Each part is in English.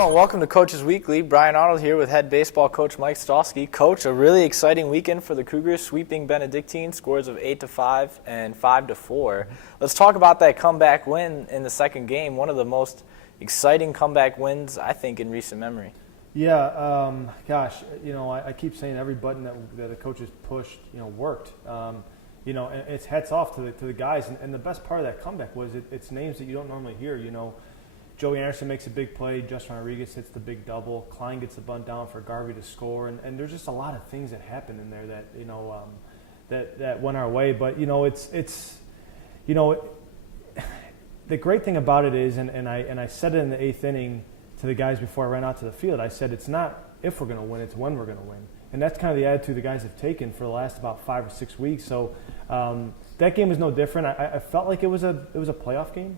Hello and welcome to Coach's Weekly. Brian Arnold here with head baseball coach Mike Stosky. Coach, a really exciting weekend for the Cougars, sweeping Benedictine, scores of 8-5 and 5-4. Let's talk about that comeback win in the second game, one of the most exciting comeback wins, I think, in recent memory. Yeah, I keep saying every button that the coaches pushed, worked. And it's hats off to the guys. And the best part of that comeback was it's names that you don't normally hear. Joey Anderson makes a big play. Justin Rodriguez hits the big double. Klein gets the bunt down for Garvey to score. And there's just a lot of things that happened in there that went our way. But the great thing about it is, and I said it in the eighth inning to the guys before I ran out to the field. I said it's not if we're going to win, it's when we're going to win. And that's kind of the attitude the guys have taken for the last about 5 or 6 weeks. So that game was no different. I felt like it was a playoff game,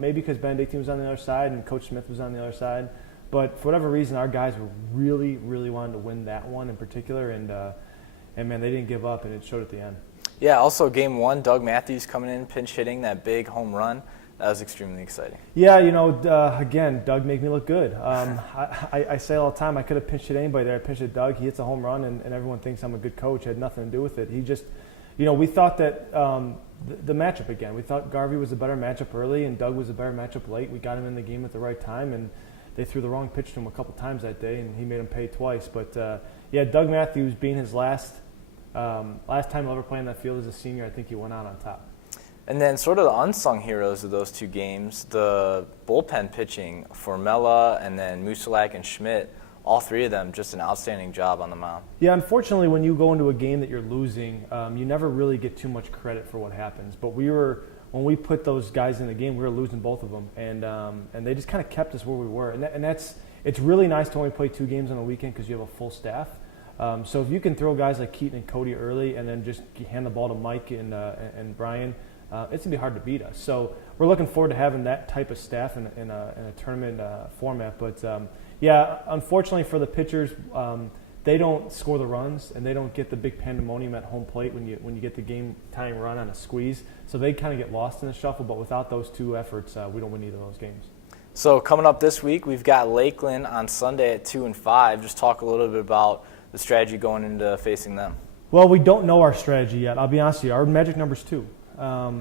maybe because Benedictine was on the other side and Coach Smith was on the other side. But for whatever reason, our guys were really, really wanting to win that one in particular. And man, they didn't give up, and it showed at the end. Yeah, also game one, Doug Matthews coming in, pinch hitting that big home run. That was extremely exciting. Yeah, again, Doug made me look good. I say all the time, I could have pinched hit anybody there. I pinched hit Doug. He hits a home run, and everyone thinks I'm a good coach. It had nothing to do with it. He just, we thought that the matchup again. We thought Garvey was a better matchup early, and Doug was a better matchup late. We got him in the game at the right time, and they threw the wrong pitch to him a couple times that day, and he made him pay twice. But, Doug Matthews being his last time he'll ever play on that field as a senior, I think he went out on top. And then sort of the unsung heroes of those two games, the bullpen pitching for Mella and then Musalak and Schmidt, all three of them just an outstanding job on the mound. Yeah, unfortunately, when you go into a game that you're losing, you never really get too much credit for what happens. But when we put those guys in the game, we were losing both of them, and they just kind of kept us where we were. And it's really nice to only play 2 games on a weekend because you have a full staff. So if you can throw guys like Keaton and Cody early and then just hand the ball to Mike and Brian, it's going to be hard to beat us. So we're looking forward to having that type of staff in a tournament format. But, unfortunately for the pitchers, they don't score the runs and they don't get the big pandemonium at home plate when you get the game-tying run on a squeeze. So they kind of get lost in the shuffle. But without those 2 efforts, we don't win either of those games. So coming up this week, we've got Lakeland on Sunday at 2 and 5. Just talk a little bit about the strategy going into facing them. Well, we don't know our strategy yet. I'll be honest with you. Our magic number's 2.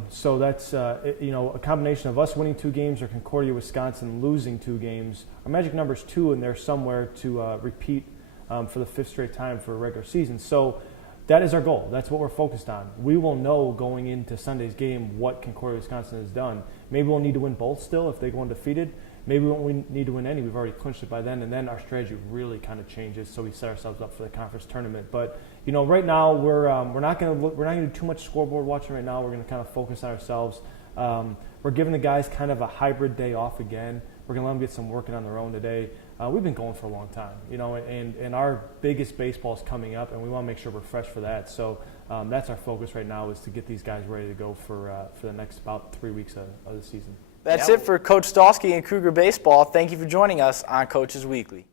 So that's a combination of us winning 2 games or Concordia, Wisconsin losing 2 games. Our magic number's 2, and they're somewhere to repeat for the 5th straight time for a regular season. So that is our goal. That's what we're focused on. We will know going into Sunday's game what Concordia, Wisconsin has done. Maybe we'll need to win both still if they go undefeated. Maybe we won't need to win any. We've already clinched it by then, and then our strategy really kind of changes. So we set ourselves up for the conference tournament. But right now we're not going to do too much scoreboard watching right now. We're going to kind of focus on ourselves. We're giving the guys kind of a hybrid day off again. We're going to let them get some working on their own today. We've been going for a long time, and our biggest baseball is coming up, and we want to make sure we're fresh for that. So that's our focus right now, is to get these guys ready to go for the next about 3 weeks of the season. That's it for Coach Stosky and Cougar Baseball. Thank you for joining us on Coach's Weekly.